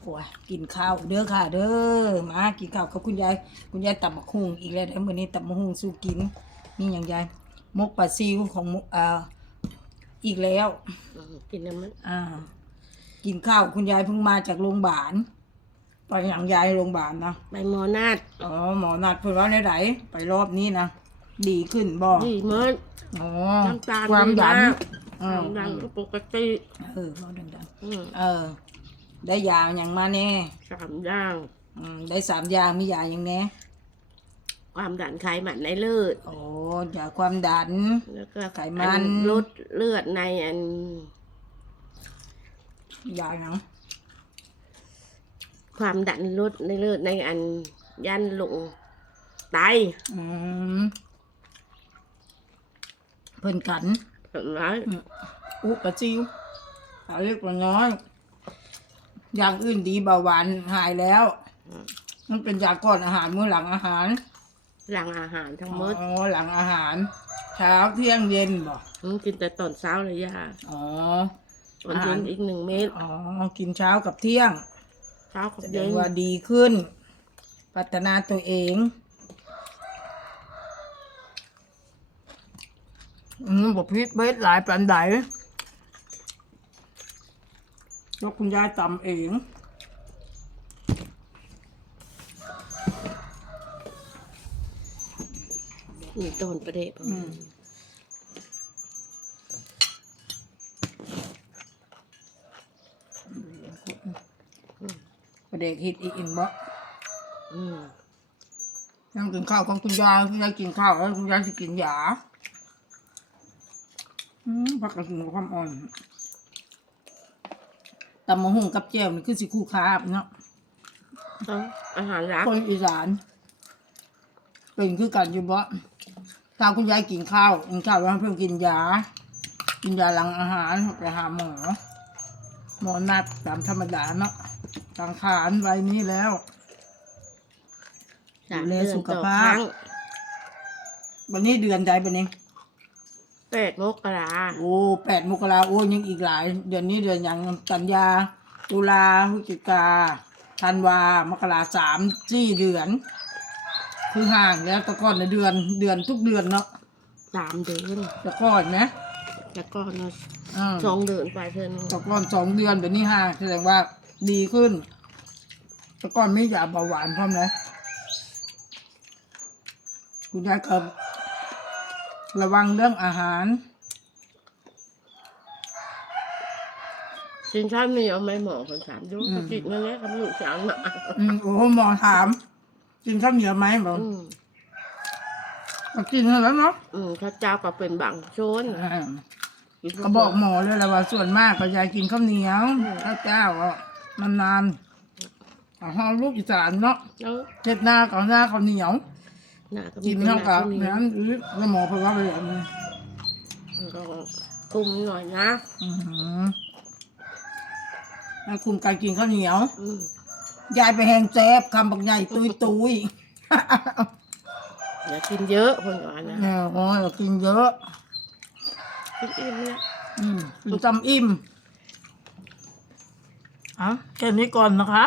โอ้ยกินข้าวเด้อค่ะ เด้อมากินข้าวกับคุณยายคุณยายตับมะฮุงอีกแล้วเด้อมื้อนี้ตับมะฮุงสู้กินมีหยังยายมกปลาซิวของมุอ่าอีกแล้วอืมกินน้ำมันอ่า กินข้าวคุณยายเพิ่งมาจากโรงพยาบาลไปหยังยายโรงพยาบาลนะใบหมอนาดอ๋อหมอนัดเพิ่นว่าไหนๆไปรอบนี้นะดีขึ้นบ่ดีมากอ๋อน้ำตาลความดันดีมากเออความดันก็ปกติเออความดันอืมเออ ได้ยาอย่างมาแน่สามอย่างอืมได้สามอย่างมียาอย่างแน่ความดันไขมันในเลือดโอ้ยาความดัน แล้วก็ไขมันอัลดเลือดในอันยาหยังความดันลดในเลือดในอันยันลงไตอืมเพิ่นกันเห็นไหมอุปะจิวเอาเล็กกว่าน้อย อย่างอื่นดีเบาหวานหายแล้ว มันเป็นยาก่อนอาหารมื้อหลังอาหาร หลังอาหารทั้งหมดอ๋อหลังอาหาร เช้าเที่ยงเย็นบ่มกินแต่ตอนเช้าเลยย่าอ๋อตอนเย็นอีกหนึ่งเม็ดอ๋อกินเช้ากับเที่ยง เช้ากับแสดเย็งนว่าดีขึ้น พัฒนาตัวเองอืมบอกพิษเบ็ดหลายปันได ยกคุณยายตำเองนี่ต้นประเดะอืมประเด็กฮิตอีกอินบ่อืมยังกินข้าวของคุณยายคุณยายกินข้าวแล้วคุณยายจะกินยาอืมพักกระถึงความอ่อน ตำมะฮุ่งกับแจ่วนี่คือสิคู่ค้าเนาะเอาอาหารรักคนอีสาน เป็นคือกันอยู่บ่ถ้าคุณยายกินข้าวกินข้าวแล้วเพิ่มกินยา กินยาหลังอาหารไปหาหมอ หมอนัดตามธรรมดาเนาะสังขารไว้นี้แล้วสามดูแลเดือนสุขต่อภาพครั้งวันนี้เดือนใดบันนี้ แปดมกราโอ้แปดมกราโอ้ยังอีกหลาย เดือนนี้เดือนอย่างกันยา ตุลาพฤศจิกาธันวามกราสามสี่เดือน คือห่างแล้วแต่ก่อนในเดือนเดือนทุกเดือนเนาะสามเดือนแต่ก่อนนะแล้วก็เนอะอืมสองเดือนไปเพิ่นแต่ก่อนสองเดือนเดี๋ยวนี้ห่างแสดงว่าดีขึ้น แต่ก่อนไม่อยาเบาหวานพร้อมนะคุณยายก็ ระวังเรื่องอาหารสินค้ามีเอาไหมหมอคนสามดูอืมจิตนั่นแหละกับลูกสาวมาอืมโอ้หมอถาม กินข้าวเหนียวไหมบอกอืมก็กินแล้วเนาะอืมข้าวเจ้าก็เป็นบางโซนอ่าก็บอกหมอเลยแหละว่าส่วนมากก็ยายกินข้าวเหนียวข้าวเจ้าอะมันนานๆเอาห้องลูกอีสานเนาะแล้วเช็ดหน้ากับหน้าข้าวเหนียว หน้าก็กินเป็เท่ากับหน้ำหรือแล้วหมอเพราะว่าไปแบบนี้มันก็คุมหน่อยนะอือหือแล้วคุมการกินข้าวเหนียว อืมยายไปแหงแจ๊บคำบักใหญ่ตุยตุยอย่ากินเยอะคนก่อนนะๆเนี่ยโอ้ยกินเยอะ กินอิ่มเนี่ย อืมกินจำอิ่มอะแค่นี้ก่อนนะคะ